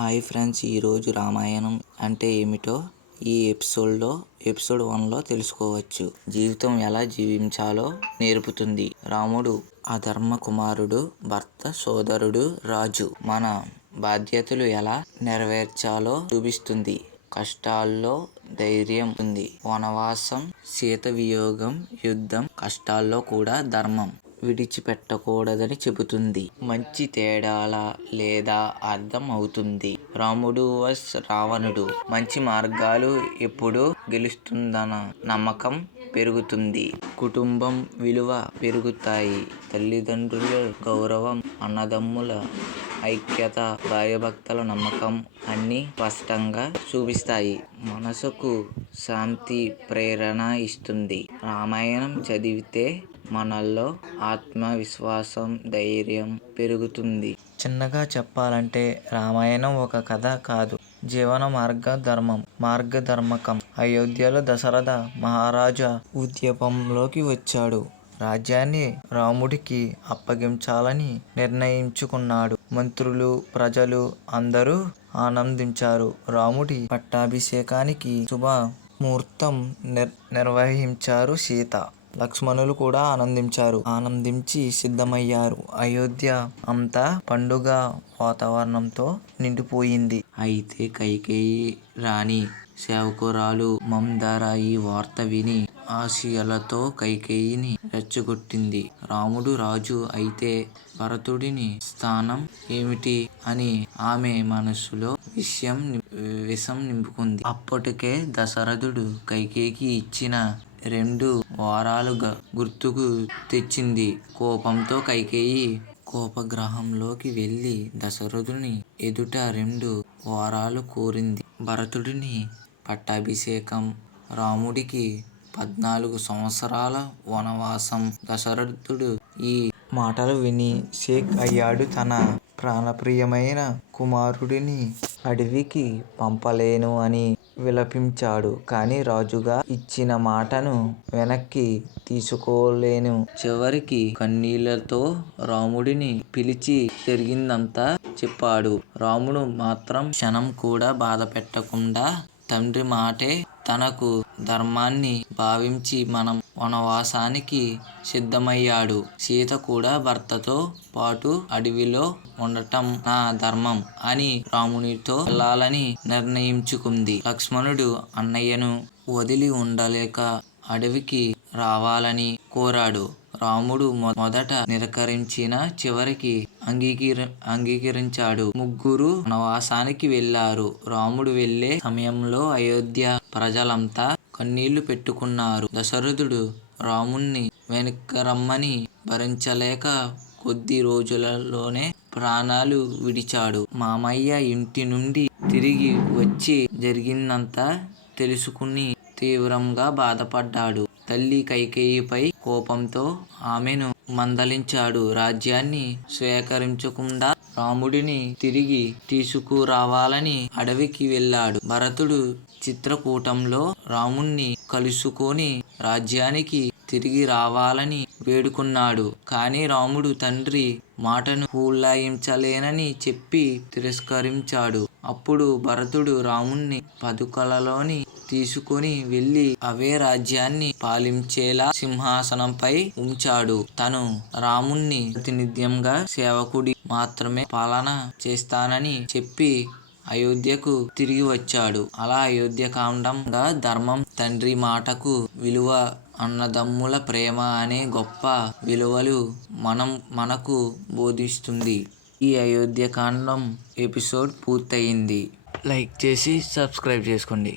Hi friends, ఈరోజు రామాయణం అంటే ఏమిటో ఈ ఎపిసోడ్ 1లో తెలుసుకోవచ్చు. జీవితం ఎలా జీవించాలో నేర్పుతుంది. రాముడు అధర్మ కుమారుడు, భర్త, సోదరుడు, రాజు. మన బాధ్యతలు ఎలా నెరవేర్చాలో చూపిస్తుంది. కష్టాల్లో ధైర్యం ఉంది. వనవాసం, సీత వియోగం, యుద్ధం, కష్టాల్లో కూడా ధర్మం విడిచిపెట్టకూడదని చెబుతుంది. మంచి తేడాల లేదా అర్థం అవుతుంది. రాముడు వర్స్ రావణుడు. మంచి మార్గాలు ఎప్పుడు గెలుస్తుందన్న నమ్మకం పెరుగుతుంది. కుటుంబం విలువ పెరుగుతాయి. తల్లిదండ్రుల గౌరవం, అన్నదమ్ముల ఐక్యత, భార్యాభర్తల నమ్మకం అన్నీ స్పష్టంగా చూపిస్తాయి. మనసుకు శాంతి, ప్రేరణ ఇస్తుంది. రామాయణం చదివితే మనలో ఆత్మవిశ్వాసం, ధైర్యం పెరుగుతుంది. చిన్నగా చెప్పాలంటే రామాయణం ఒక కథ కాదు, జీవన మార్గధర్మకం. అయోధ్యలో దశరథ మహారాజా ఉద్యమంలోకి వచ్చాడు. రాజ్యాన్ని రాముడికి అప్పగించాలని నిర్ణయించుకున్నాడు. మంత్రులు, ప్రజలు అందరూ ఆనందించారు. రాముడి పట్టాభిషేకానికి శుభ ముహూర్తం నిర్వహించారు. సీత, లక్ష్మణులు కూడా ఆనందించి సిద్ధమయ్యారు. అయోధ్య అంతా పండుగ వాతావరణంతో నిండిపోయింది. అయితే కైకేయి రాణి సేవకురాలు మందార ఈ వార్త విని ఆశయాలతో కైకేయిని రెచ్చగొట్టింది. రాముడు రాజు అయితే భరతుడిని స్థానం ఏమిటి అని ఆమె మనసులో విషం నింపుకుంది. అప్పటికే దశరథుడు కైకేయికి ఇచ్చిన 2 వరాలు గుర్తుకు తెచ్చింది. కోపంతో కైకేయి కోపగ్రహంలోకి వెళ్లి దశరథుని ఎదుట 2 వరాలు కోరింది. భరతుడిని పట్టాభిషేకం, రాముడికి 14 సంవత్సరాల వనవాసం. దశరథుడు ఈ మాటలు విని షేక్ అయ్యాడు. తన ప్రాణప్రియమైన కుమారుడిని అడవికి పంపలేను అని విలపించాడు. కానీ రాజుగా ఇచ్చిన మాటను వెనక్కి తీసుకోలేను. చివరికి కన్నీళ్లతో రాముడిని పిలిచి జరిగిందంతా చెప్పాడు. రాముడు మాత్రం క్షణం కూడా బాధ పెట్టకుండా తండ్రి మాటే తనకు ధర్మాన్ని భావించి మనం వనవాసానికి సిద్ధమయ్యాడు. సీత కూడా భర్తతో పాటు అడవిలో ఉండటం నా ధర్మం అని రామునితో వెళ్ళాలని నిర్ణయించుకుంది. లక్ష్మణుడు అన్నయ్యను వదిలి ఉండలేక అడవికి రావాలని కోరాడు. రాముడు మొదట నిరాకరించిన చివరికి అంగీకరించాడు. ముగ్గురు వనవాసానికి వెళ్లారు. రాముడు వెళ్లే సమయంలో అయోధ్య ప్రజలంతా కన్నీళ్లు పెట్టుకున్నారు. దశరథుడు రాముణ్ణి వెనక్కి భరించలేక కొద్ది రోజులలోనే ప్రాణాలు విడిచాడు. మామయ్య ఇంటి నుండి తిరిగి వచ్చి జరిగిందంతా తెలుసుకుని తీవ్రంగా బాధపడ్డాడు. తల్లి కైకేయిపై కోపంతో ఆమెను మందలించాడు. రాజ్యాన్ని స్వీకరించకుండా రాముడిని తిరిగి తీసుకురావాలని అడవికి వెళ్ళాడు. భరతుడు చిత్రకూటంలో రాముణ్ణి కలుసుకొని రాజ్యానికి తిరిగి రావాలని వేడుకున్నాడు. కానీ రాముడు తండ్రి మాటను ఉల్లంఘించలేనని చెప్పి తిరస్కరించాడు. అప్పుడు భరతుడు రాముణ్ణి పదుకలలోని తీసుకొని వెళ్లి అవే రాజ్యాన్ని పాలించేలా సింహాసనంపై ఉంచాడు. తను రాముణ్ణి ప్రాతినిధ్యంగా సేవకుడి మాత్రమే పాలన చేస్తానని చెప్పి అయోధ్యకు తిరిగి వచ్చాడు. అలా అయోధ్యకాండంగా ధర్మం, తండ్రి మాటకు విలువ, అన్నదమ్ముల ప్రేమ అనే గొప్ప విలువలు మనకు బోధిస్తుంది. ఈ అయోధ్యకాండం ఎపిసోడ్ పూర్తయింది. లైక్ చేసి సబ్స్క్రైబ్ చేసుకోండి.